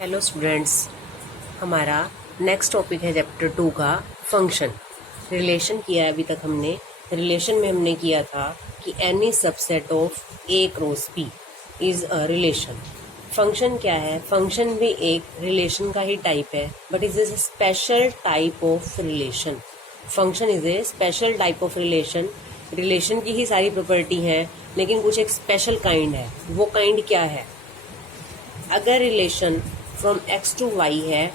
Hello students, हमारा next topic है chapter 2 का फंक्शन। रिलेशन किया है अभी तक हमने। रिलेशन में हमने किया था कि any subset of A cross B is a relation. Function क्या है? फंक्शन भी एक रिलेशन का ही टाइप है, but is a special type of relation. Function is a special type of relation. Relation की ही सारी प्रॉपर्टी है, लेकिन कुछ एक स्पेशल काइंड है। वो काइंड क्या है? अगर relation from X to Y है,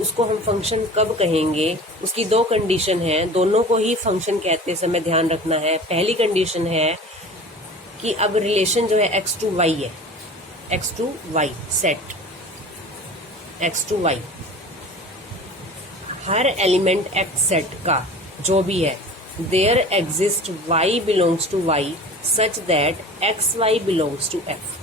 उसको हम फंक्शन कब कहेंगे? उसकी दो कंडीशन है, दोनों को ही फंक्शन कहते समय ध्यान रखना है। पहली कंडीशन है कि अब रिलेशन जो है एक्स टू वाई है, X to Y set, X to Y हर एलिमेंट एक्स सेट का जो भी है, there exist Y belongs to Y such that X Y belongs to F.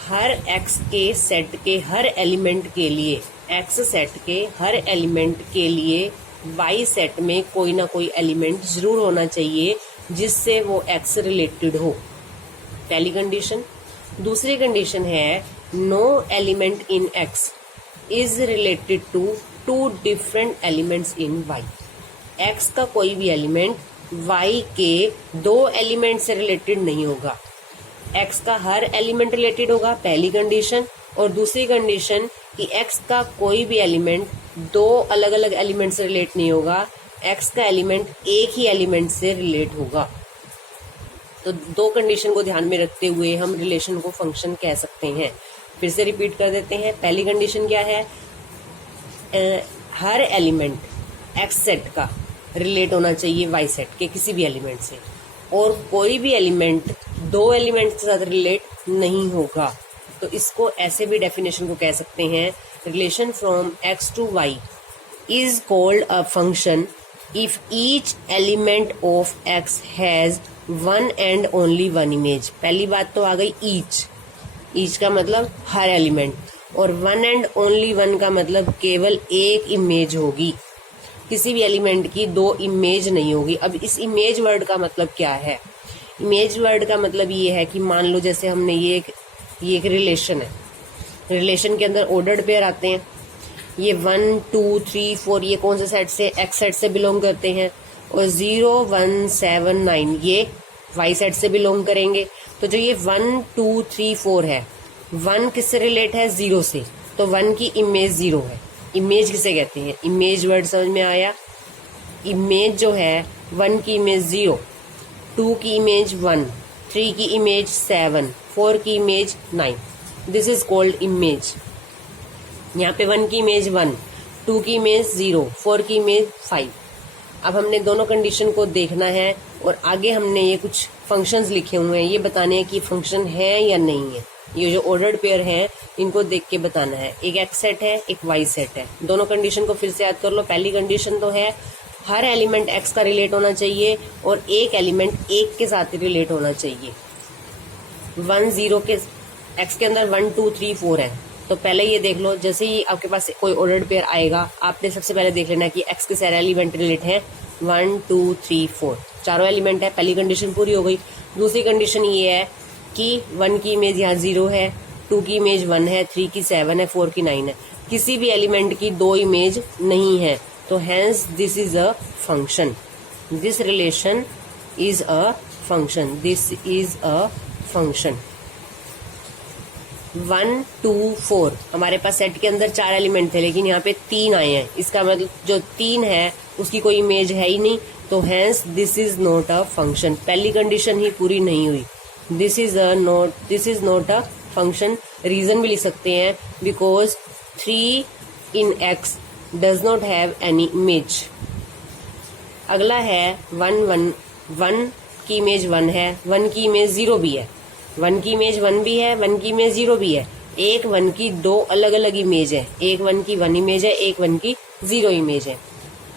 हर एक्स के सेट के हर एलिमेंट के लिए, एक्स सेट के हर एलिमेंट के लिए वाई सेट में कोई ना कोई एलिमेंट जरूर होना चाहिए जिससे वो एक्स रिलेटेड हो। पहली कंडीशन। दूसरी कंडीशन है no element in X is related to two different elements in Y. X का कोई भी एलिमेंट वाई के दो एलिमेंट से रिलेटेड नहीं होगा। एक्स का हर एलिमेंट रिलेटेड होगा, पहली कंडीशन। और दूसरी कंडीशन कि एक्स का कोई भी एलिमेंट दो अलग अलग एलिमेंट से रिलेट नहीं होगा, एक्स का एलिमेंट एक ही एलिमेंट से रिलेट होगा। तो दो कंडीशन को ध्यान में रखते हुए हम रिलेशन को फंक्शन कह सकते हैं। फिर से रिपीट कर देते हैं। पहली कंडीशन क्या है? हर एलिमेंट एक्स सेट का रिलेट होना चाहिए वाई सेट के किसी भी एलिमेंट से, और कोई भी एलिमेंट दो एलिमेंट के साथ रिलेट नहीं होगा। तो इसको ऐसे भी डेफिनेशन को कह सकते हैं, relation from X to Y is called a function if each element of X has one and only one image. पहली बात तो आ गई ईच। ईच का मतलब हर एलिमेंट, और वन एंड ओनली वन का मतलब केवल एक इमेज होगी। किसी भी एलिमेंट की दो इमेज नहीं होगी। अब इस इमेज वर्ड का मतलब क्या है? इमेज वर्ड का मतलब ये है कि मान लो जैसे हमने ये एक रिलेशन है। रिलेशन के अंदर ऑर्डर्ड पेयर आते हैं। ये 1 2 3 4 ये कौन से सेट से? एक्स सेट से बिलोंग करते हैं। और 0 1 7 9 ये वाई सेट से बिलोंग करेंगे। तो जो ये 1 2 3 4 है, 1 किससे रिलेट है? 0 से। तो 1 की इमेज 0 है। इमेज किसे कहते हैं? इमेज वर्ड समझ में आया? इमेज जो है 1 की इमेज 0, 2 की इमेज 1, 3 की इमेज 7, 4 की image 9। This is called image. यहाँ पे 1 की इमेज 1, 2 की इमेज 0, 4 की इमेज 5। अब हमने दोनों कंडीशन को देखना है, और आगे हमने ये कुछ फंक्शंस लिखे हुए हैं, ये बताने हैं कि फंक्शन है या नहीं है। ये जो ऑर्डर्ड पेयर हैं इनको देख के बताना है। एक एक्स सेट है, एक वाई सेट है। दोनों कंडीशन को फिर से याद कर लो। पहली कंडीशन तो है हर एलिमेंट एक्स का रिलेट होना चाहिए, और एक एलिमेंट एक के साथ रिलेट होना चाहिए। 1 0 के एक्स के अंदर 1 2 3 4 है। तो पहले ये देख लो, जैसे ही आपके पास कोई ऑर्डर्ड पेयर आएगा, आपने सबसे पहले देख लेना कि एक्स के सारे एलिमेंट रिलेट हैं। 1 2 3 4 चारों एलिमेंट है। पहली कंडीशन पूरी हो गई। दूसरी कंडीशन ये है कि 1 की इमेज यहाँ 0 है, 2 की इमेज 1 है, 3 की 7 है, 4 की 9 है। किसी भी एलिमेंट की दो इमेज नहीं है, तो hence this is a function. This relation is a function. This is a function. 1 2 4 हमारे पास सेट के अंदर 4 एलिमेंट थे, लेकिन यहाँ पे 3 आए हैं। इसका मतलब जो 3 है उसकी कोई इमेज है ही नहीं, तो hence this is not a function. पहली कंडीशन ही पूरी नहीं हुई। This is not a function. Reason भी लिख सकते हैं, because 3 in X does not have any image. अगला है 1 की इमेज 1 है, 1 की इमेज 0 भी है, 1 की इमेज 1 भी है, 1 की इमेज 0 भी है। एक 1 की दो अलग अलग इमेज है। एक 1 की 1 इमेज है, एक 1 की 0 इमेज है।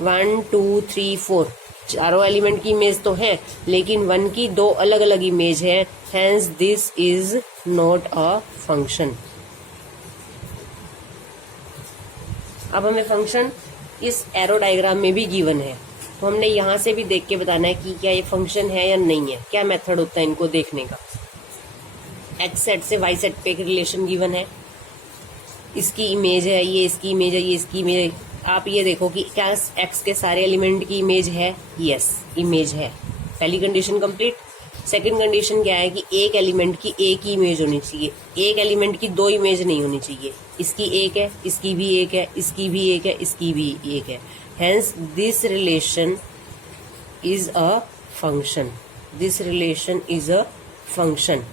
1 2 3 4 चारों एलिमेंट की इमेज तो है, लेकिन 1 की दो अलग अलग इमेज है। Hence this is not a function. अब हमें फंक्शन इस एरो डायग्राम में भी गिवन है, तो हमने यहाँ से भी देख के बताना है कि क्या ये फंक्शन है या नहीं है। क्या मेथड होता है इनको देखने का? एक्स सेट से वाई सेट पे एक रिलेशन गिवन है। इसकी इमेज है, ये इसकी इमेज है, ये इसकी इमेज है। आप ये देखो कि क्या एक्स के सारे एलिमेंट की इमेज है? यस, इमेज है। पहली कंडीशन कंप्लीट। सेकंड कंडीशन क्या है कि एक एलिमेंट की एक ही इमेज होनी चाहिए, एक एलिमेंट की दो इमेज नहीं होनी चाहिए। इसकी एक है, इसकी भी एक है, इसकी भी एक है, इसकी भी एक है। Hence this relation is a function. This relation is a function.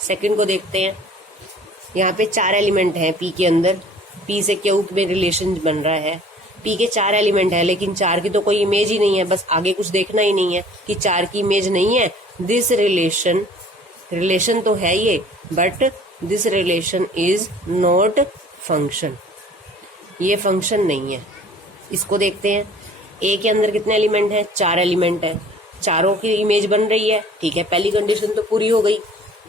Second को देखते हैं। यहाँ पे 4 एलिमेंट हैं पी के अंदर। पी से क्यू में रिलेशन बन रहा है। पी के 4 एलिमेंट है, लेकिन 4 की तो कोई इमेज ही नहीं है। बस आगे कुछ देखना ही नहीं है कि 4 की इमेज नहीं है। दिस रिलेशन तो है ये, but this relation is not function. ये फंक्शन नहीं है। इसको देखते हैं। ए के अंदर कितने एलिमेंट हैं? 4 एलिमेंट है। चारों की इमेज बन रही है, ठीक है, पहली कंडीशन तो पूरी हो गई।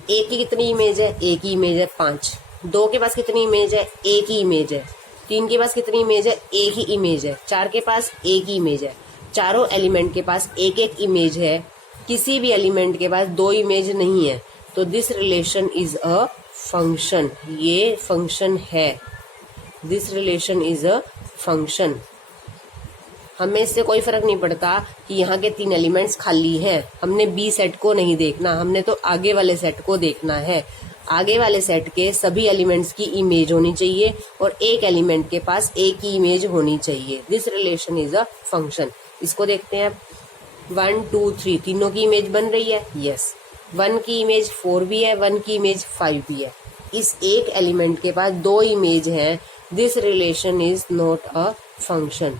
एक की कितनी इमेज है? एक ही इमेज है, 5। 2 के पास कितनी इमेज है? एक ही इमेज है। 3 के पास कितनी इमेज है? एक ही इमेज है। 4 के पास एक ही इमेज है। चारों एलिमेंट के पास एक एक इमेज है। किसी भी एलिमेंट के पास 2 इमेज नहीं है। तो this relation is a function. ये फंक्शन है। This relation is a function. हमें इससे कोई फर्क नहीं पड़ता कि यहाँ के 3 एलिमेंट्स खाली हैं। हमने बी सेट को नहीं देखना, हमने तो आगे वाले सेट को देखना है। आगे वाले सेट के सभी एलिमेंट्स की इमेज होनी चाहिए और एक एलिमेंट के पास एक ही इमेज होनी चाहिए। This relation is a function. इसको देखते हैं। 1 2 3 तीनों की इमेज बन रही है। यस, 1 की इमेज 4 भी है, 1 की इमेज 5 भी है। इस एक एलिमेंट के पास 2 इमेज हैं। This relation is not a function.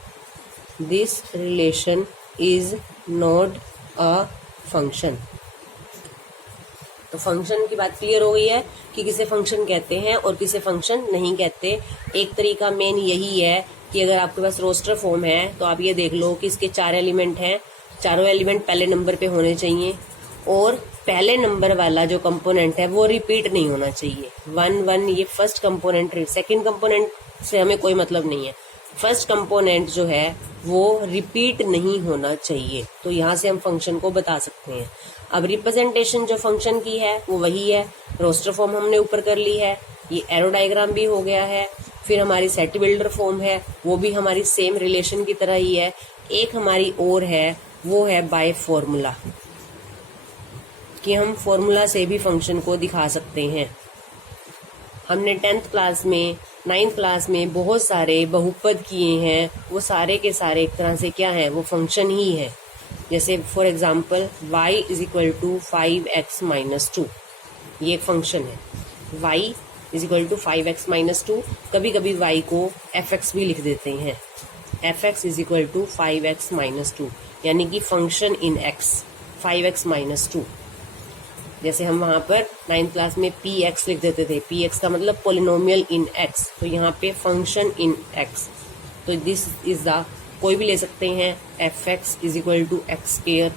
This relation is not a function. तो फंक्शन की बात क्लियर हो गई है कि किसे फंक्शन कहते हैं और किसे फंक्शन नहीं कहते। एक तरीका मेन यही है कि अगर आपके पास रोस्टर फॉर्म है तो आप ये देख लो कि इसके 4 एलिमेंट हैं। चारों एलिमेंट पहले नंबर पे होने चाहिए और पहले नंबर वाला जो कंपोनेंट है वो रिपीट नहीं होना चाहिए। 1 1 ये फर्स्ट कंपोनेंट, सेकंड कंपोनेंट से हमें कोई मतलब नहीं है। फर्स्ट कंपोनेंट जो है वो रिपीट नहीं होना चाहिए। तो यहाँ से हम फंक्शन को बता सकते हैं। अब रिप्रेजेंटेशन जो फंक्शन की है वो वही है। रोस्टर फॉर्म हमने ऊपर कर ली है, ये एरो डायग्राम भी हो गया है। फिर हमारी सेट बिल्डर फॉर्म है, वो भी हमारी सेम रिलेशन की तरह ही है। एक हमारी और है, वो है बाय फॉर्मूला, कि हम फॉर्मूला से भी फंक्शन को दिखा सकते हैं। हमने 10th क्लास में 9th क्लास में बहुत सारे बहुपद किए हैं। वो सारे के सारे एक तरह से क्या है? वो फंक्शन ही है। जैसे for example y is equal to 5x minus 2, ये एक फंक्शन है। y is equal to 5x minus 2। कभी कभी y को fx भी लिख देते हैं। fx is equal to 5x minus 2, यानी कि function in x 5x minus 2। जैसे हम वहां पर 9th क्लास में px लिख देते थे। px का मतलब पोलिनोमियल इन x, तो यहाँ पे फंक्शन इन x। तो दिस इज द, कोई भी ले सकते हैं, fx is equal to x square,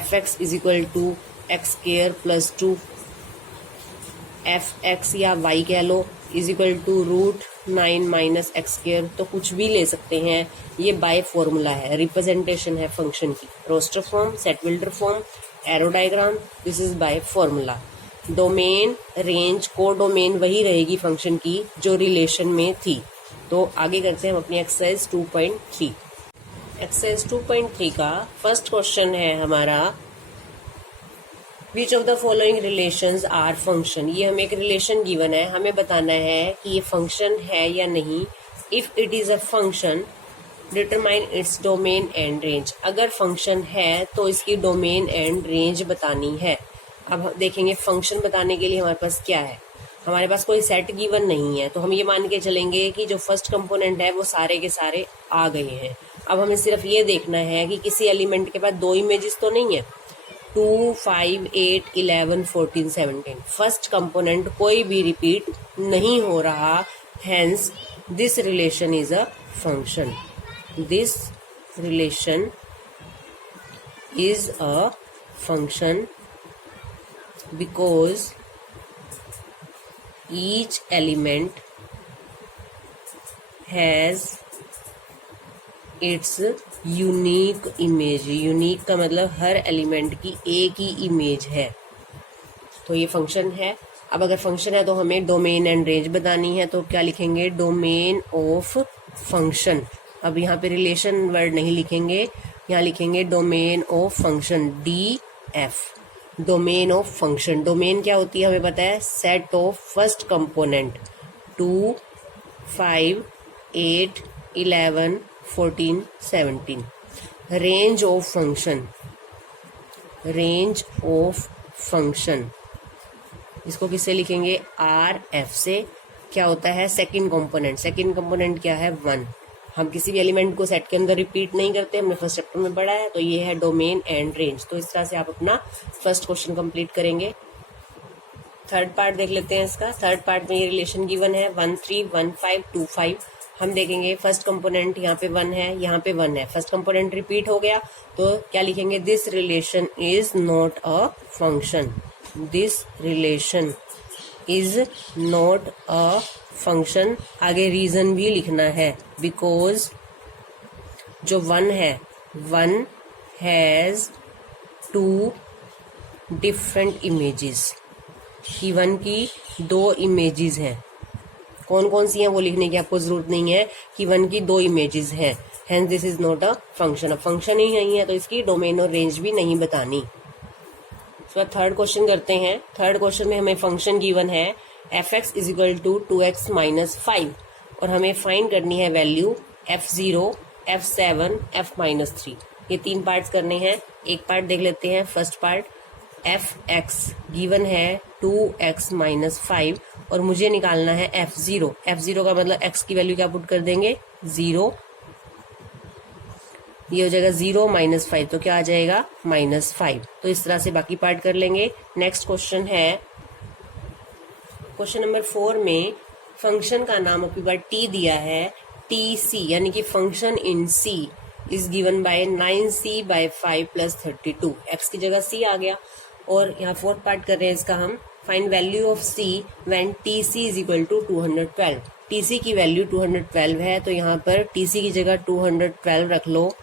fx is equal to x square plus 2, fx या y कह लो is equal to √9 minus x square. तो कुछ भी ले सकते हैं। ये बाय फॉर्मूला है, रिप्रेजेंटेशन है फंक्शन की। Roster form, set builder form, arrow diagram, this is by formula. Domain, range, को डोमेन वही रहेगी फंक्शन की जो रिलेशन में थी। तो आगे करते हैं हम अपनी एक्सरसाइज 2.3। एक्सरसाइज 2.3 का फर्स्ट क्वेश्चन है हमारा, which of the following relations are function. ये हमें एक रिलेशन गिवन है, हमें बताना है कि ये फंक्शन है या नहीं। If it is a function determine its domain and range. अगर फंक्शन है तो इसकी डोमेन एंड रेंज बतानी है। अब देखेंगे फंक्शन बताने के लिए हमारे पास क्या है। हमारे पास कोई सेट गिवन नहीं है, तो हम ये मान के चलेंगे कि जो फर्स्ट कंपोनेंट है वो सारे के सारे आ गए हैं। अब हमें सिर्फ ये देखना है कि किसी एलिमेंट के पास 2 इमेजेस तो नहीं है। 2 5 8 11 14 17 फर्स्ट कंपोनेंट कोई भी रिपीट नहीं हो रहा। Hence this relation is a function. This relation is a function because each element has its unique image। unique का मतलब हर एलिमेंट की एक ही इमेज है, तो ये फंक्शन है। अब अगर फंक्शन है तो हमें डोमेन एंड रेंज बतानी है, तो क्या लिखेंगे, डोमेन ऑफ फंक्शन। अब यहाँ पे रिलेशन वर्ड नहीं लिखेंगे, यहाँ लिखेंगे domain of function, DF, domain of function. Domain क्या होती है हमें पता है, set of first component 2, 5, 8, 11, 14, 17। Range of function, range of function, इसको किससे लिखेंगे, RF से। क्या होता है, सेकंड कंपोनेंट। सेकंड कंपोनेंट क्या है, 1। हम किसी भी एलिमेंट को सेट के अंदर रिपीट नहीं करते, हमने फर्स्ट चैप्टर में पढ़ा है। तो ये है डोमेन एंड रेंज। तो इस तरह से आप अपना फर्स्ट क्वेश्चन कंप्लीट करेंगे। थर्ड पार्ट देख लेते हैं इसका। थर्ड पार्ट में ये रिलेशन गिवन है 1, 3, 1, 5, 2, 5। हम देखेंगे फर्स्ट कंपोनेंट यहाँ पे 1 है, यहाँ पे 1 है, फर्स्ट कंपोनेंट रिपीट हो गया तो क्या लिखेंगे, this relation is not a function. This relation is not a function. आगे रीजन भी लिखना है, बिकॉज जो 1 है, 1 हैज 2 डिफरेंट इमेजेस, कि 1 की 2 इमेजेस हैं। कौन कौन सी हैं वो लिखने की आपको जरूरत नहीं है, कि 1 की 2 इमेजेस हैं, hence this is not a function. अब फंक्शन ही नहीं है तो इसकी डोमेन और रेंज भी नहीं बतानी। उसके बाद थर्ड क्वेश्चन करते हैं। थर्ड क्वेश्चन में हमें फंक्शन गिवन है f(x) is equal to 2x minus 5 और हमें फाइंड करनी है value f0, f7, f minus 3। ये 3 पार्ट्स करने हैं। एक पार्ट देख लेते हैं। फर्स्ट पार्ट, f(x) गिवन है 2x माइनस 5 और मुझे निकालना है f0। f0 का मतलब x की वैल्यू क्या पुट कर देंगे, 0। ये हो जाएगा 0 माइनस 5, तो क्या आ जाएगा, -5। तो इस तरह से बाकी पार्ट कर लेंगे। नेक्स्ट क्वेश्चन है क्वेश्चन नंबर 4 में फंक्शन का नाम आपके पास t दिया है, TC, यानी कि function in C is given by 9c/5 plus 32। x की जगह c आ गया। और यहाँ फोर्थ पार्ट कर रहे हैं इसका हम, find value of c when TC is equal to 212। TC की वैल्यू 212 है तो यहाँ पर TC की जगह 212 रख लो,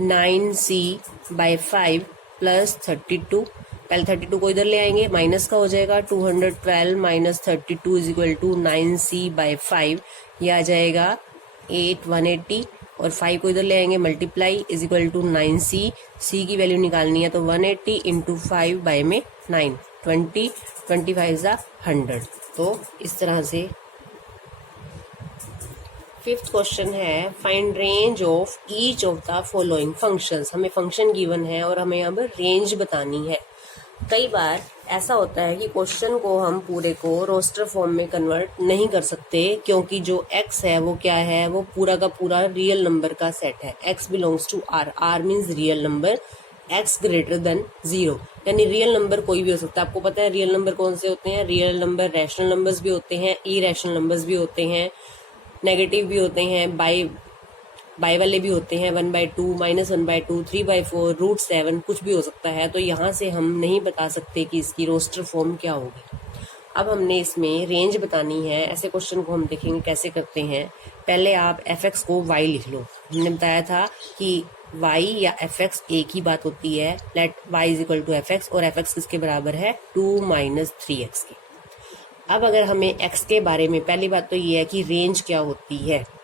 9c/5 प्लस 32। पहले 32 को इधर ले आएंगे, माइनस का हो जाएगा, 212 minus 32 is equal to 9c/5। ये आ जाएगा 180 और 5 को इधर ले आएंगे, multiply is equal to 9c। c की वैल्यू निकालनी है तो 180 इंटू 5 बाय में 9, 20, 25 100। तो इस तरह से। फिफ्थ क्वेश्चन है find range of each of the following functions. हमें फंक्शन गिवन है और हमें अब रेंज बतानी है। कई बार ऐसा होता है कि क्वेश्चन को हम पूरे को रोस्टर फॉर्म में कन्वर्ट नहीं कर सकते, क्योंकि जो x है वो क्या है, वो पूरा का पूरा रियल नंबर का सेट है। x belongs to r, r means real number, x greater than 0, यानी रियल नंबर कोई भी हो सकता है। आपको पता है रियल नंबर कौन से होते हैं, रियल नंबर रैशनल नंबर्स भी होते हैं, इरेशनल नंबर्स भी होते हैं, नेगेटिव भी होते हैं, बाय वाले भी होते हैं, 1/2, -1/2, 3/4, √7, कुछ भी हो सकता है। तो यहाँ से हम नहीं बता सकते कि इसकी रोस्टर फॉर्म क्या होगी। अब हमने इसमें रेंज बतानी है। ऐसे क्वेश्चन को हम देखेंगे कैसे करते हैं। पहले आप f(x) को y लिख लो। हमने बताया था कि y या f(x) एक ही बात होती है। Let y is equal to f(x) और f(x) किसके बराबर है, 2 माइनस 3x के। अब अगर हमें x के बारे में, पहली बात तो ये है कि रेंज क्या होती है।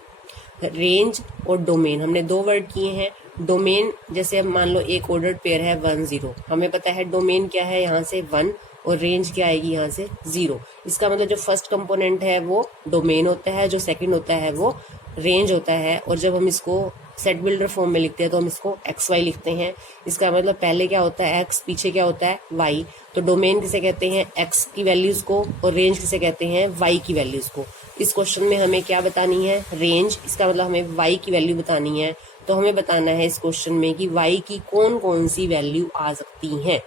रेंज और डोमेन हमने 2 वर्ड किए हैं। डोमेन जैसे मान लो एक ऑर्डर्ड पेयर है 1, 0, हमें पता है डोमेन क्या है, यहाँ से 1 और रेंज क्या आएगी, यहाँ से 0। इसका मतलब जो फर्स्ट कंपोनेंट है वो डोमेन होता है, जो सेकंड होता है वो रेंज होता है। और जब हम इसको सेट बिल्डर फॉर्म में लिखते हैं तो हम इसको XY लिखते हैं। इसका मतलब पहले क्या होता है x, पीछे क्या होता है y। तो डोमेन किसे कहते हैं, x की वैल्यूज को, और रेंज किसे कहते हैं, y की वैल्यूज को। इस क्वेश्चन में हमें क्या बतानी है, रेंज। इसका मतलब हमें y की वैल्यू बतानी है। तो हमें बताना है इस क्वेश्चन में कि y की कौन कौन सी वैल्यू आ सकती हैं।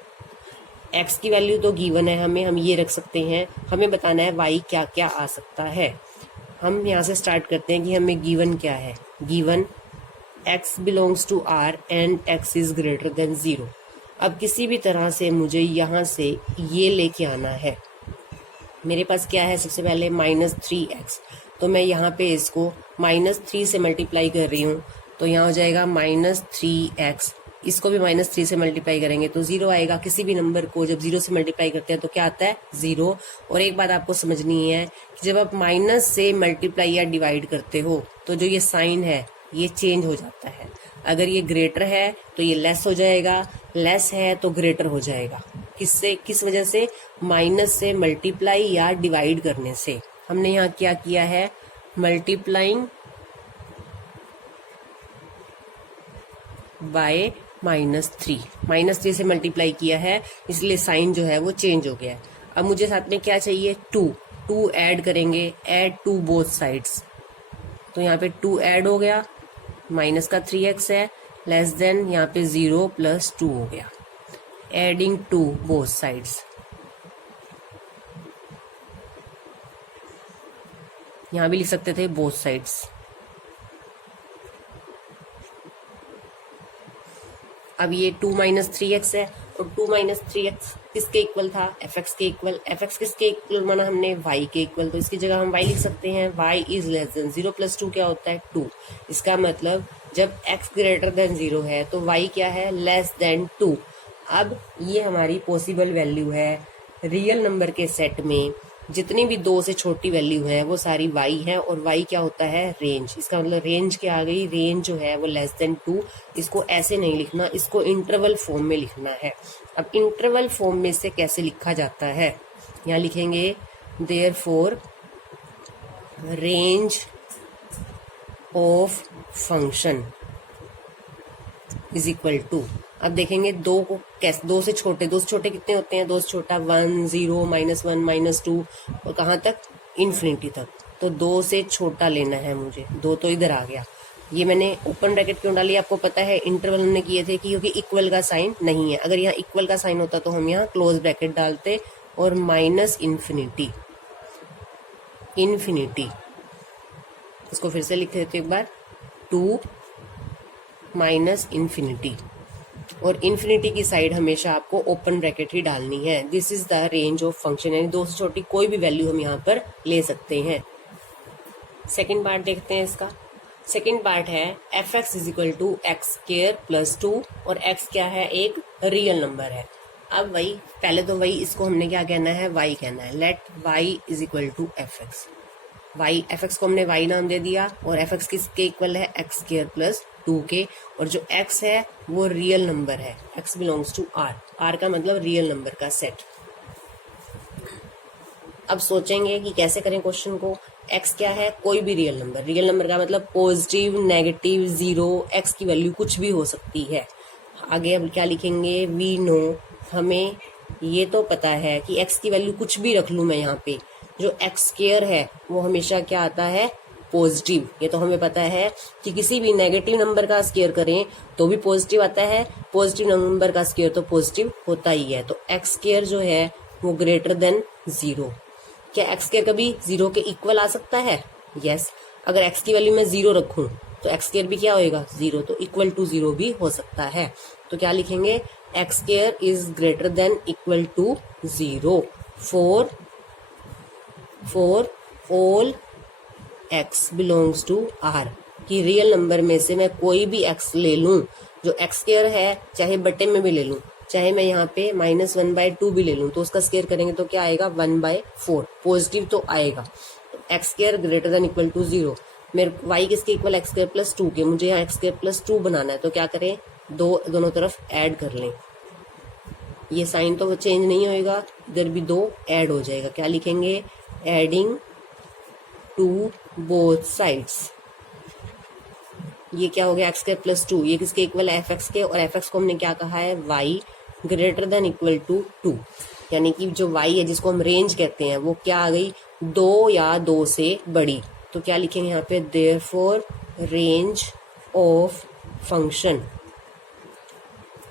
x की वैल्यू तो गिवन है हमें, हम ये रख सकते हैं। हमें बताना है y क्या क्या आ सकता है। हम यहाँ से स्टार्ट करते हैं कि हमें गिवन क्या है। Given x belongs to r and x is greater than 0। अब किसी भी तरह से मुझे यहाँ से ये लेके आना है। मेरे पास क्या है, सबसे पहले -3x, तो मैं यहाँ पे इसको -3 से मल्टीप्लाई कर रही हूँ। तो यहाँ हो जाएगा -3x इसको भी -3 से मल्टीप्लाई करेंगे तो 0 आएगा। किसी भी नंबर को जब 0 से मल्टीप्लाई करते हैं तो क्या आता है 0। और एक बात आपको समझनी है कि जब आप माइनस से मल्टीप्लाई या डिवाइड करते हो तो जो ये साइन है ये चेंज हो जाता है। अगर ये ग्रेटर है तो ये लेस हो जाएगा, लेस है तो ग्रेटर हो जाएगा। किससे, किस वजह से? माइनस से मल्टीप्लाई या डिवाइड करने से। हमने यहाँ क्या किया है, मल्टीप्लाइंग बाय -3 से मल्टीप्लाई किया है, इसलिए साइन जो है वो चेंज हो गया है। अब मुझे साथ में क्या चाहिए, 2 ऐड करेंगे, ऐड टू बोथ साइड्स। तो यहाँ पे 2 ऐड हो गया, माइनस का 3x है, लेस देन यहाँ पे 0 + 2 हो गया, एडिंग टू बोथ साइड्स। यहाँ भी लिख सकते थे बोथ साइड्स। अब ये 2 - 3x है और 2 - 3x किसके इक्वल था, fx के इक्वल। fx किसके इक्वल माना हमने, y के इक्वल। तो इसकी जगह हम y लिख सकते हैं, y इज लेस देन 0 + 2 क्या होता है 2। इसका मतलब जब x ग्रेटर देन 0 है तो y क्या है, लेस देन 2। अब ये हमारी पॉसिबल वैल्यू है रियल नंबर के सेट में। जितनी भी 2 से छोटी वैल्यू है वो सारी y है, और y क्या होता है, रेंज। इसका मतलब रेंज क्या आ गई, रेंज जो है वो लेस देन 2। इसको ऐसे नहीं लिखना, इसको इंटरवल फॉर्म में लिखना है। अब इंटरवल फॉर्म में से कैसे लिखा जाता है, यहाँ लिखेंगे therefore range of function is equal to. अब देखेंगे 2 को कैसे, 2 से छोटे कितने होते हैं, 2 से छोटा 1 0 -1 -2 और कहाँ तक, इन्फिनिटी तक। तो 2 से छोटा लेना है मुझे, 2 तो इधर आ गया। ये मैंने ओपन ब्रैकेट क्यों डाली आपको पता है, इंटरवल हमने किए थे क्योंकि इक्वल का साइन नहीं है। अगर यहाँ इक्वल का साइन होता तो हम यहाँ क्लोज ब्रैकेट डालते और इन्फिनिटी। इसको फिर से लिख देते एक बार, 2 -इन्फिनिटी। और इन्फिनिटी की साइड हमेशा आपको ओपन ब्रैकेट ही डालनी है। This is the range of function, यानी 2 से छोटी कोई भी वैल्यू हम यहाँ पर ले सकते हैं। सेकेंड पार्ट देखते हैं इसका। सेकेंड पार्ट है fx = x² + 2 और x क्या है, एक रियल नंबर है। अब वही पहले तो वही इसको हमने क्या कहना है, y कहना है। Let y = fx। fx को हमने y नाम दे दिया और fx किसके इक्वल है, x² + 2 के। और जो x है वो रियल नंबर है, x बिलोंग्स टू r का मतलब रियल नंबर का सेट। अब सोचेंगे कि कैसे करें क्वेश्चन को। x क्या है, कोई भी रियल नंबर का मतलब पॉजिटिव, नेगेटिव, 0, x की वैल्यू कुछ भी हो सकती है। आगे अब क्या लिखेंगे, वी नो, हमें ये तो पता है कि x की वैल्यू कुछ भी रख लूं मैं यहाँ पे, जो x² है वो हमेशा क्या आता है, पॉजिटिव। ये तो हमें पता है कि किसी भी नेगेटिव नंबर का स्क्वायर करें तो भी पॉजिटिव आता है, पॉजिटिव नंबर का स्क्वायर तो पॉजिटिव होता ही है। तो x² जो है वो ग्रेटर देन 0। क्या x² कभी 0 के इक्वल आ सकता है, यस। अगर x की वैल्यू मैं 0 रखूं तो x² भी क्या होएगा, 0। तो इक्वल टू 0 भी हो सकता है। तो क्या लिखेंगे, x² is greater than equal to 0 for all x belongs to r। कि रियल नंबर में से मैं कोई भी x ले लूं, जो x² है, चाहे बटे में भी ले लूं, चाहे मैं यहाँ पे -1/2 भी ले लूं, तो उसका स्क्वायर करेंगे तो क्या आएगा, 1/4। पॉजिटिव तो आएगा। तो x² greater than equal to 0। मेरे y किसके इक्वल, x² + 2 के। मुझे यहाँ x² + 2 बनाना है तो क्या करें, दोनों तरफ ऐड कर लें। ये साइन तो चेंज नहीं होएगा, इधर भी 2 ऐड हो जाएगा। क्या लिखेंगे, एडिंग टू बोथ साइड्स। ये क्या हो गया, x² + 2। ये किसके इक्वल है, fx के। और fx को हमने क्या कहा है, y greater than equal to 2। यानी कि जो y है जिसको हम रेंज कहते हैं वो क्या आ गई, 2 या 2 से बड़ी। तो क्या लिखेंगे यहाँ पे, therefore range of function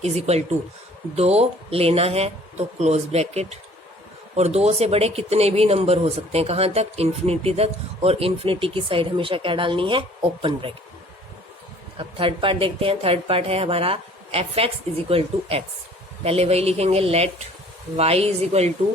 is equal to 2 लेना है तो क्लोज ब्रैकेट, और 2 से बड़े कितने भी नंबर हो सकते हैं, कहाँ तक, इन्फिनिटी तक। और इन्फिनिटी की साइड हमेशा क्या डालनी है, ओपन ब्रैकेट। अब थर्ड पार्ट देखते हैं। थर्ड पार्ट है हमारा fx = x। पहले वही लिखेंगे, लेट y =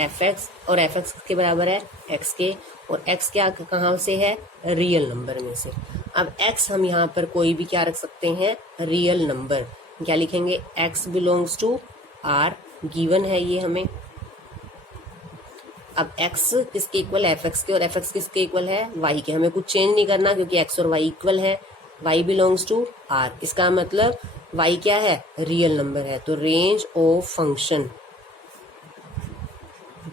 fx, और fx के बराबर है x के, और x क्या कहाँ से है, रियल नंबर में से। अब x हम यहाँ पर कोई भी क्या रख सकते हैं, रियल नंबर। क्या लिखेंगे, x belongs to r, given है ये हमें। अब x किसके इक्वल है, fx के, और fx किसके इक्वल है, y के। हमें कुछ चेंज नहीं करना क्योंकि x और y इक्वल है। y बिलोंग्स टू r, इसका मतलब y क्या है, रियल नंबर है। तो range of function,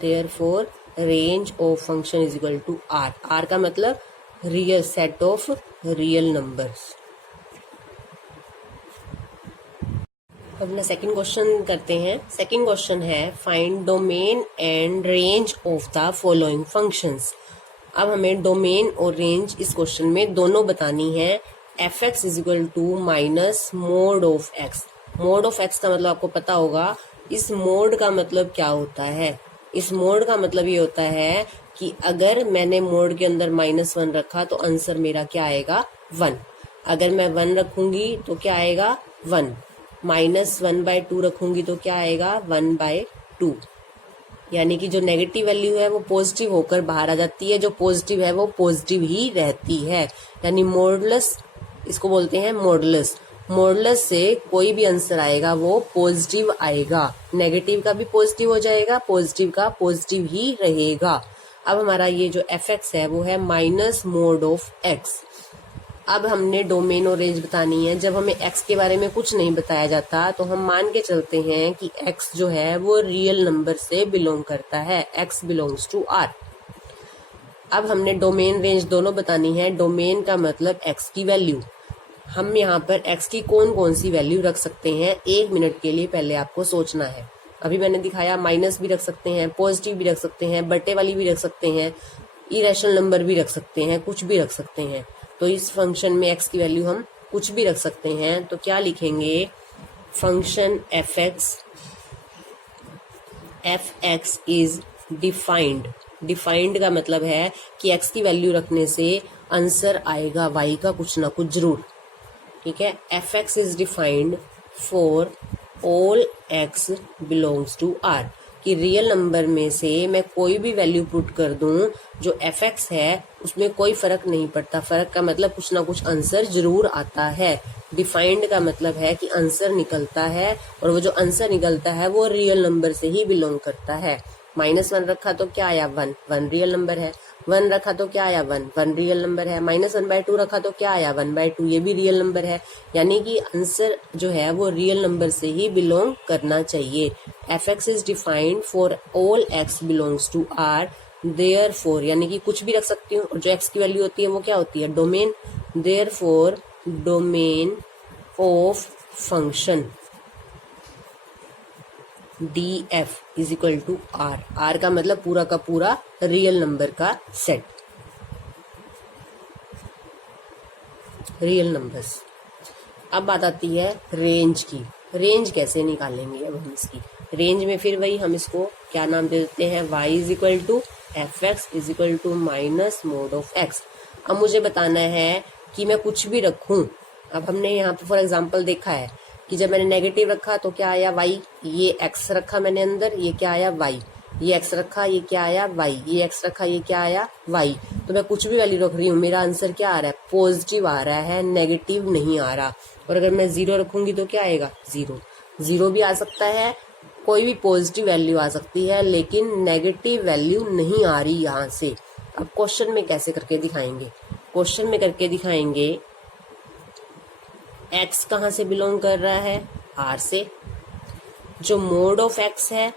therefore range of function is equal to r। r का मतलब real set of real numbers. अब अपना सेकंड क्वेश्चन करते हैं। सेकंड क्वेश्चन है find domain and range of the following functions. अब हमें डोमेन और रेंज इस क्वेश्चन में दोनों बतानी है। F x is equal to minus mod of X. Mod of X का मतलब आपको पता होगा। इस मोड का मतलब क्या होता है, इस मोड का मतलब ये होता है कि अगर मैंने मोड के अंदर -1 रखा तो आंसर मेरा क्या आएगा, 1। अगर मैं 1 रखूंगी तो क्या आएगा, 1। -1/2 रखूंगी तो क्या आएगा, 1/2। यानी कि जो नेगेटिव वैल्यू है वो पॉजिटिव होकर बाहर आ जाती है, जो पॉजिटिव है वो पॉजिटिव ही रहती है। यानी मॉडुलस, इसको बोलते हैं मॉडुलस। मॉडुलस से कोई भी आंसर आएगा वो पॉजिटिव आएगा। नेगेटिव का भी पॉजिटिव हो जाएगा, पॉजिटिव का पॉजिटिव ही रहेगा। अब हमारा ये जो एफ एक्स है वो है माइनस मोड ऑफ एक्स। अब हमने डोमेन और रेंज बतानी है। जब हमें x के बारे में कुछ नहीं बताया जाता तो हम मान के चलते हैं कि x जो है वो रियल नंबर से बिलोंग करता है, x बिलोंग्स टू r। अब हमने डोमेन रेंज दोनों बतानी है। डोमेन का मतलब x की वैल्यू। हम यहाँ पर x की कौन कौन सी वैल्यू रख सकते हैं, 1 मिनट के लिए पहले आपको सोचना है। अभी मैंने दिखाया, माइनस भी रख सकते हैं, पॉजिटिव भी रख सकते हैं, बटे वाली भी रख सकते हैं, इरेशनल नंबर भी रख सकते हैं, कुछ भी रख सकते हैं। तो इस फंक्शन में x की वैल्यू हम कुछ भी रख सकते हैं। तो क्या लिखेंगे, function F x is defined. Defined का मतलब है कि x की वैल्यू रखने से आंसर आएगा y का कुछ ना कुछ जरूर। ठीक है, F x is defined for all x belongs to r। कि रियल नंबर में से मैं कोई भी वैल्यू पुट कर दूं, जो एफ एक्स है उसमें कोई फर्क नहीं पड़ता। फर्क का मतलब कुछ ना कुछ आंसर जरूर आता है। डिफाइंड का मतलब है कि आंसर निकलता है, और वो जो आंसर निकलता है वो रियल नंबर से ही बिलोंग करता है। -1 रखा तो क्या आया, 1, 1 रियल नंबर है। 1 रखा तो क्या आया, 1, 1 रियल नंबर है। -1/2 रखा तो क्या आया, 1/2, ये भी रियल नंबर है। यानी कि आंसर जो है वो रियल नंबर से ही बिलोंग करना चाहिए। F x is defined for all x belongs to r, therefore, यानी कि कुछ भी रख सकती हूँ, और जो x की वैल्यू होती है वो क्या होती है, domain. Therefore domain of function df is equal to r। r का मतलब पूरा का पूरा रियल नंबर का सेट, रियल नंबर्स। अब बात आती है रेंज की। रेंज कैसे निकालेंगे अब हम इसकी। रेंज में फिर वही हम इसको क्या नाम दे देते हैं, y is equal to f x is equal to minus mod of x. अब मुझे बताना है कि मैं कुछ भी रखूं। अब हमने यहाँ पे फॉर एग्जांपल देखा है कि जब मैंने नेगेटिव रखा तो क्या आया, y। ये x रखा मैंने अंदर, ये क्या आया, y। ये x रखा, ये क्या आया, y। ये x रखा, ये क्या आया, y। तो मैं कुछ भी वैल्यू रख रही हूँ, मेरा आंसर क्या आ रहा है, पॉजिटिव आ रहा है, नेगेटिव नहीं आ रहा। और अगर मैं 0 रखूंगी तो क्या आएगा, 0। 0 भी आ सकता है, कोई भी पॉजिटिव वैल्यू आ सकती है, लेकिन नेगेटिव वैल्यू नहीं आ रही यहाँ से। अब क्वेश्चन में कैसे करके दिखाएंगे, क्वेश्चन में करके दिखाएंगे x कहाँ से बिलोंग कर रहा है, r से। जो मोड ऑफ x है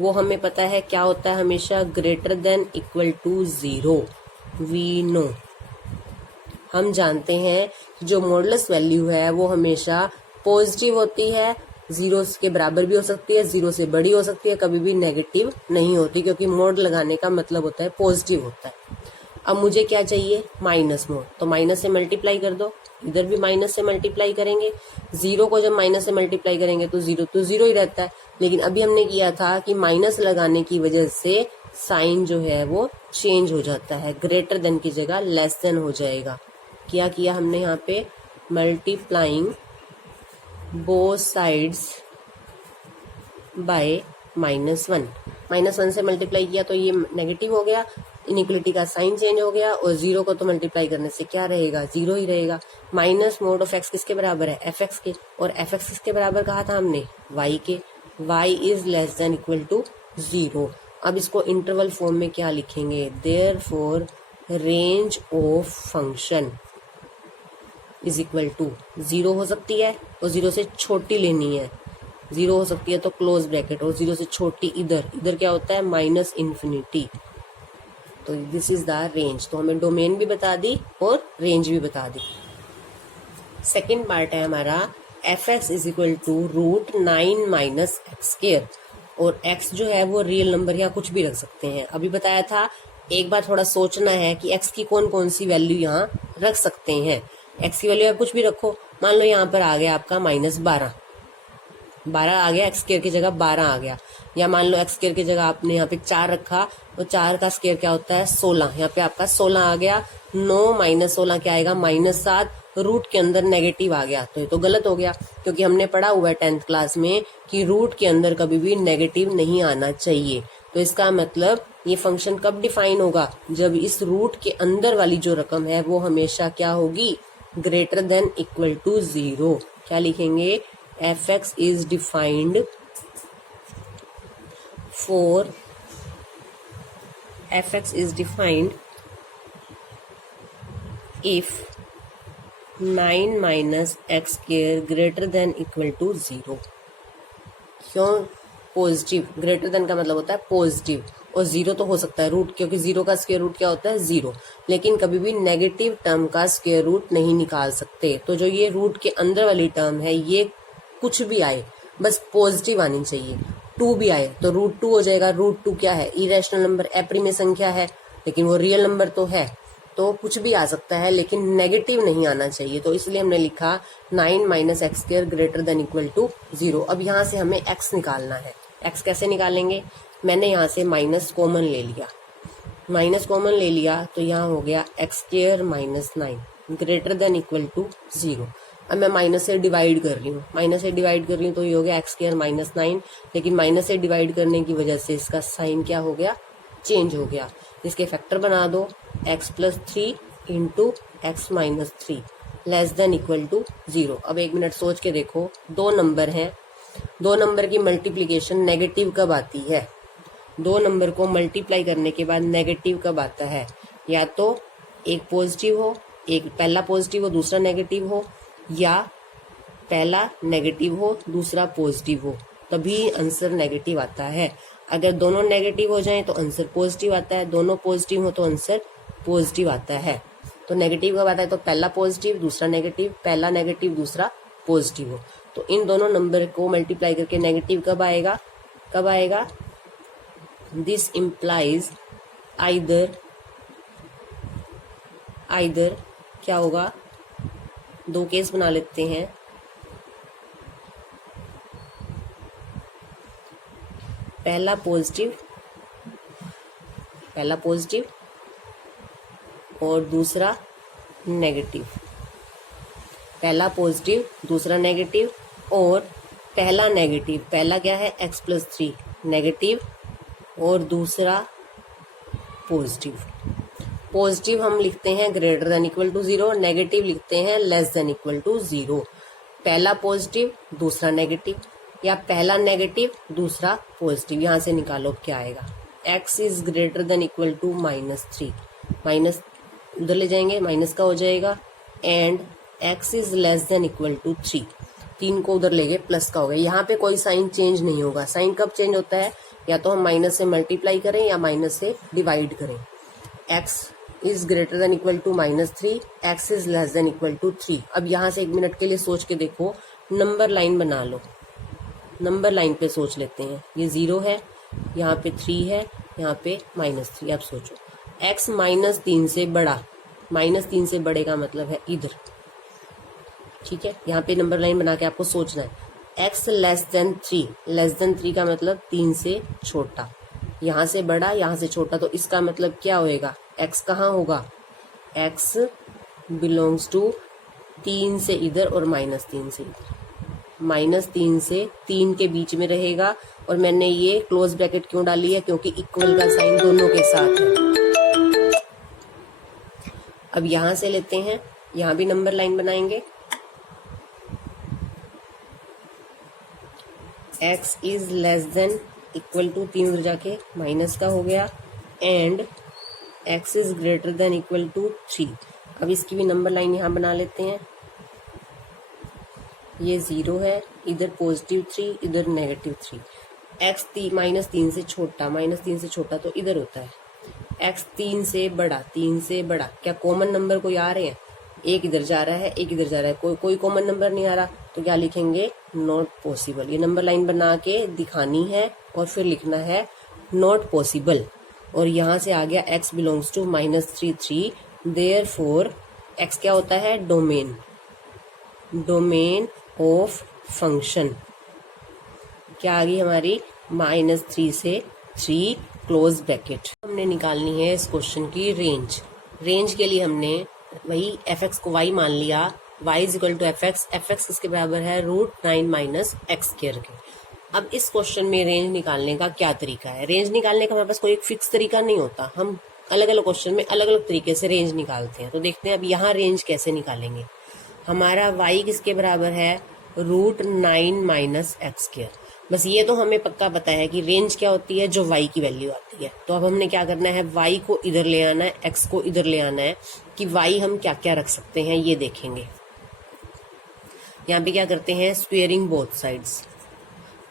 वो हमें पता है क्या होता है, हमेशा greater than equal to 0। We know, हम जानते हैं जो मॉडुलस वैल्यू है वो हमेशा पॉजिटिव होती है, 0 के बराबर भी हो सकती है, 0 से बड़ी हो सकती है, कभी भी नेगेटिव नहीं होती, क्योंकि मोड लगाने का मतलब होता है पॉजिटिव होता है। अब मुझे क्या चाहिए, माइनस मोड। तो माइनस से मल्टीप्लाई कर दो, इधर भी माइनस से मल्टीप्लाई करेंगे। 0 को जब माइनस से मल्टीप्लाई करेंगे तो 0 ही रहता है। लेकिन अभी हमने किया था कि माइनस लगाने की वजह से साइन जो है वो चेंज हो जाता है, ग्रेटर देन की जगह लेस देन हो जाएगा। क्या किया हमने यहाँ पे, मल्टीप्लाइंग बोथ साइड्स बाय -1। -1 से मल्टीप्लाई किया तो ये नेगेटिव हो गया, इनइक्वलिटी का साइन चेंज हो गया और 0 को तो मल्टीप्लाई करने से क्या रहेगा, 0 ही रहेगा। माइनस मोड ऑफ x किसके बराबर है, fx के, और fx किसके बराबर कहा था हमने, y के। y is less than equal to 0। अब इसको इंटरवल फॉर्म में क्या लिखेंगे, therefore range of function is equal to 0 हो सकती है और 0 से छोटी लेनी है, 0 हो सकती है तो क्लोज ब्रैकेट, और 0 से छोटी इधर क्या होता है, माइनस इन्फिनिटी। तो दिस इज द रेंज। तो हमें डोमेन भी बता दी और रेंज भी बता दी। सेकेंड पार्ट है हमारा fx is equal to root 9 minus x square, और x जो है वो रियल नंबर या कुछ भी रख सकते हैं। अभी बताया था, एक बार थोड़ा सोचना है कि x की कौन कौन सी वैल्यू यहाँ रख सकते हैं। x की वैल्यू आप कुछ भी रखो, मान लो यहाँ पर आ गया आपका -12 आ गया, एक्स स्क्वायर की जगह 12 आ गया, या मान लो एक्स स्क्वायर की जगह आपने यहाँ पे 4 रखा, तो 4 का स्क्वायर क्या होता है 16, यहाँ पे आपका 16 आ गया। 9 माइनस 16 क्या आएगा, -7, रूट के अंदर नेगेटिव आ गया, तो ये तो गलत हो गया, क्योंकि हमने पढ़ा हुआ है 10th क्लास में कि रूट के अंदर कभी भी नेगेटिव नहीं आना चाहिए। तो इसका मतलब ये फंक्शन कब डिफाइन होगा, जब इस रूट के अंदर वाली जो रकम है वो हमेशा क्या होगी, ग्रेटर देन इक्वल टू 0। क्या लिखेंगे, fx is defined for fx is defined if 9 minus x square greater than equal to 0। क्यों पॉजिटिव, ग्रेटर देन का मतलब होता है पॉजिटिव, और 0 तो हो सकता है रूट, क्योंकि 0 का स्क्वायर रूट क्या होता है 0, लेकिन कभी भी नेगेटिव टर्म का स्क्वायर रूट नहीं निकाल सकते। तो जो ये रूट के अंदर वाली टर्म है, ये कुछ भी आए बस पॉजिटिव आनी चाहिए। 2 भी आए तो √2 हो जाएगा। √2 क्या है, इरेशनल नंबर, अप्रिमेय संख्या है, लेकिन वो रियल नंबर तो है, तो कुछ भी आ सकता है लेकिन नेगेटिव नहीं आना चाहिए। तो इसलिए हमने लिखा 9 minus x square greater than equal to 0। अब यहाँ से हमें x निकालना है। x कैसे निकालेंगे, मैंने यहाँ से माइनस कॉमन ले लिया, तो यहाँ हो गया x square minus 9 greater than equal to 0। अब मैं माइनस से डिवाइड कर रही हूँ, तो ये हो गया एक्स स्क्वायर माइनस 9, लेकिन माइनस से डिवाइड करने की वजह से इसका साइन क्या हो गया, चेंज हो गया। इसके फैक्टर बना दो, x plus 3 into x minus 3 less than equal to 0। अब 1 मिनट सोच के देखो, 2 नंबर हैं, 2 नंबर की मल्टीप्लीकेशन नेगेटिव कब आती है, 2 नंबर को मल्टीप्लाई करने के बाद नेगेटिव कब आता है, या तो एक पॉजिटिव हो, एक पहला पॉजिटिव हो दूसरा नेगेटिव हो, या पहला नेगेटिव हो दूसरा पॉजिटिव हो, तभी आंसर नेगेटिव आता है। अगर दोनों नेगेटिव हो जाएं तो आंसर पॉजिटिव आता है, दोनों पॉजिटिव हो तो आंसर पॉजिटिव आता है। तो नेगेटिव कब आता है, तो पहला पॉजिटिव दूसरा नेगेटिव, पहला नेगेटिव दूसरा पॉजिटिव हो। तो इन दोनों नंबर को मल्टीप्लाई करके नेगेटिव कब आएगा, दिस इम्प्लाइज आइदर क्या होगा, 2 केस बना लेते हैं। पहला पॉजिटिव और दूसरा नेगेटिव, पहला पॉजिटिव दूसरा नेगेटिव, और पहला नेगेटिव, पहला क्या है x प्लस 3 नेगेटिव, और दूसरा पॉजिटिव हम लिखते हैं greater than equal to 0, negative लिखते हैं लेस देन इक्वल टू 0। पहला पॉजिटिव दूसरा नेगेटिव, या पहला नेगेटिव दूसरा पॉजिटिव, यहाँ से निकालो क्या आएगा, x is greater than equal to -3, minus उधर ले जाएंगे माइनस का हो जाएगा, and x is less than equal to 3, 3 को उधर ले गए प्लस का हो गया। यहाँ पे कोई साइन चेंज नहीं होगा। साइन कब चेंज होता है, या तो हम माइनस से मल्टीप्लाई करें या माइनस से डिवाइड करें। x is greater than equal to -3, x is less than equal to 3। अब यहाँ से 1 मिनट के लिए सोच के देखो, नंबर लाइन बना लो, नंबर लाइन पे सोच लेते हैं। ये 0 है, यहाँ पे 3 है, यहाँ पे -3। अब सोचो x -3 से बड़ा, -3 से बड़े का मतलब है इधर, ठीक है। यहाँ पे नंबर लाइन बना के आपको सोचना है। x लेस देन 3 का मतलब 3 से छोटा, यहाँ से बड़ा यहाँ से छोटा, तो इसका मतलब क्या होएगा, x कहाँ होगा, x बिलोंग्स टू 3 से इधर और -3 से इधर, -3 से 3 के बीच में रहेगा। और मैंने ये क्लोज ब्रैकेट क्यों डाली है, क्योंकि इक्वल का साइन दोनों के साथ है। अब यहाँ से लेते हैं, यहाँ भी नंबर लाइन बनाएंगे। x is less than equal to 3 उधर जाके माइनस का हो गया, and x is greater than equal to 3। अब इसकी भी नंबर लाइन यहाँ बना लेते हैं। ये 0 है, इधर पॉजिटिव 3, इधर नेगेटिव 3। x -3 से छोटा, -3 से छोटा तो इधर होता है। x 3 से बड़ा, 3 से बड़ा, क्या कॉमन नंबर कोई आ रहे हैं? एक इधर जा रहा है, एक इधर जा रहा है, कोई कॉमन नंबर नहीं आ रहा, तो क्या लिखेंगे? Not possible. ये नंबर लाइन बना के दिखानी है और फिर लिखना है नॉट पॉसिबल। और यहाँ से आ गया x belongs to -3 3, therefore x क्या होता है? डोमेन, डोमेन ऑफ फंक्शन क्या आ गई हमारी? -3 से 3 क्लोज ब्रैकेट। हमने निकालनी है इस क्वेश्चन की रेंज। रेंज के लिए हमने वही fx को y मान लिया, y is equal to fx, fx किसके बराबर है? √9 - x स्क्वायर के। अब इस क्वेश्चन में रेंज निकालने का क्या तरीका है? रेंज निकालने का हमारे पास कोई एक फिक्स तरीका नहीं होता, हम अलग अलग क्वेश्चन में अलग अलग तरीके से रेंज निकालते हैं। तो देखते हैं अब यहाँ रेंज कैसे निकालेंगे। हमारा y किसके बराबर है? √9 - x स्क्वायर। बस ये तो हमें पक्का पता है कि रेंज क्या होती है, जो y की वैल्यू आती है। तो अब हमने क्या करना है? y को इधर ले आना है, x को इधर ले आना है, कि y हम क्या क्या रख सकते हैं ये देखेंगे। यहाँ पे क्या करते हैं? स्क्वेयरिंग बोथ साइड्स,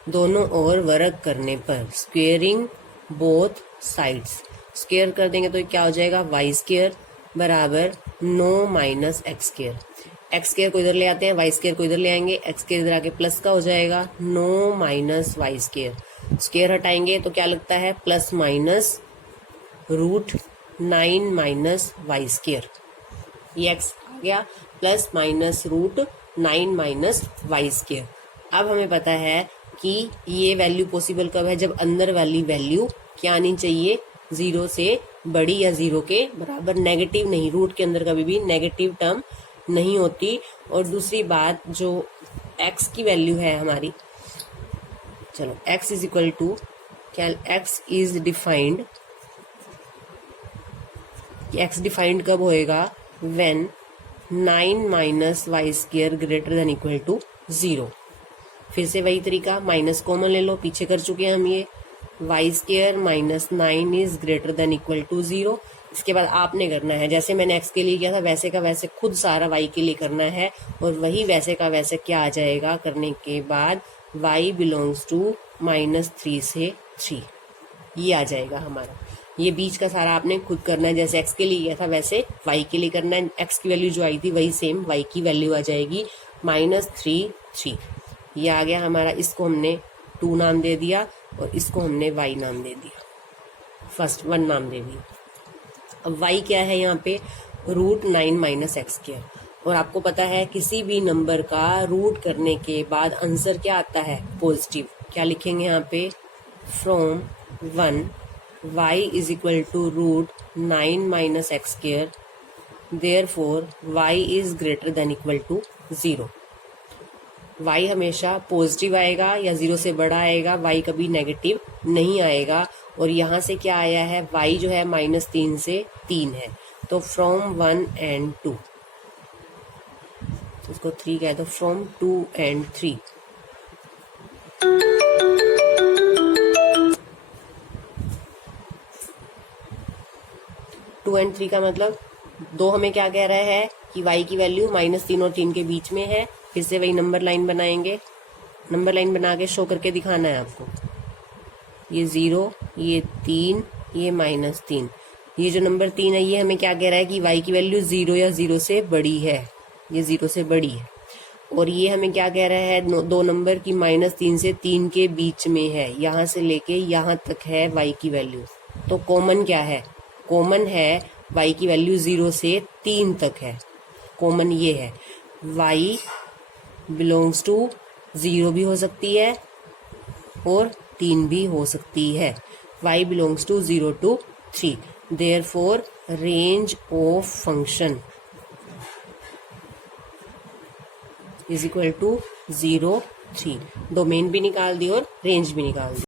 दोनों ओर वर्ग करने पर, स्क्वेयरिंग बोथ साइड्स, स्क्वेयर कर देंगे तो क्या हो जाएगा? y स्क्वेयर बराबर 9 - x स्क्वेयर। x स्क्वेयर को इधर ले आते हैं, y स्क्वेयर को इधर ले आएंगे, x स्क्वेयर इधर आके प्लस का हो जाएगा 9 - y स्क्वेयर। स्क्वेयर हटाएंगे तो क्या लगता है? Plus minus √9 - y square. ये x आ गया प्लस माइनस √9 - y स्क्वेयर। अब हमें पता है कि ये वैल्यू पॉसिबल कब है? जब अंदर वाली वैल्यू क्या आनी चाहिए? 0 से बड़ी या 0 के बराबर, नेगेटिव नहीं। रूट के अंदर कभी भी नेगेटिव टर्म नहीं होती। और दूसरी बात, जो x की वैल्यू है हमारी, चलो x इज इक्वल टू क्या? x is defined, x defined कब होएगा? When 9 - y square greater than equal to 0। फिर से वही तरीका, माइनस कॉमन ले लो, पीछे कर चुके हैं हम ये। y square -9 is greater than equal to 0। इसके बाद आपने करना है जैसे मैंने x के लिए किया था वैसे का वैसे खुद सारा y के लिए करना है, और वही वैसे का वैसे क्या आ जाएगा करने के बाद? y बिलोंग्स टू -3 से 3, ये आ जाएगा हमारा। ये बीच का सारा आपने खुद करना है, जैसे x के लिए किया था वैसे y के लिए करना है। x की वैल्यू जो आई थी वही सेम y की वैल्यू आ जाएगी -3 3। ये आ गया हमारा। इसको हमने 2 नाम दे दिया और इसको हमने y नाम दे दिया, फर्स्ट 1 नाम दे दिया। अब y क्या है यहाँ पे? √9 - x स्क्वायर। और आपको पता है किसी भी नंबर का रूट करने के बाद आंसर क्या आता है? पॉजिटिव। क्या लिखेंगे यहाँ पे? From 1 y is equal to √9 - x square, therefore y is greater than equal to 0। y हमेशा पॉजिटिव आएगा या 0 से बड़ा आएगा, y कभी नेगेटिव नहीं आएगा। और यहाँ से क्या आया है? y जो है -3 से 3 है, तो फ्रॉम 1 and 2, इसको 3 कह दो, फ्रॉम 2 and 3। टू एंड 3 का मतलब 2 हमें क्या कह रहा है कि y की वैल्यू -3 और 3 के बीच में है। फिर से वही नंबर लाइन बनाएंगे, नंबर लाइन बना के शो करके दिखाना है आपको। ये 0, ये 3, ये -3। ये जो नंबर 3 है ये हमें क्या कह रहा है कि y की वैल्यू 0 या 0 से बड़ी है, ये 0 से बड़ी है। और ये हमें क्या कह रहा है? 2 नंबर की -3 से 3 के बीच में है, यहाँ से लेके यहाँ तक है y की वैल्यू। तो कॉमन क्या है? कॉमन है y की वैल्यू 0 से 3 तक है, कॉमन ये है। y बिलोंग्स टू 0 भी हो सकती है और 3 भी हो सकती है। y belongs to 0 to 3, therefore range of function is equal to 0 3। Domain भी निकाल दी और रेंज भी निकाल दी।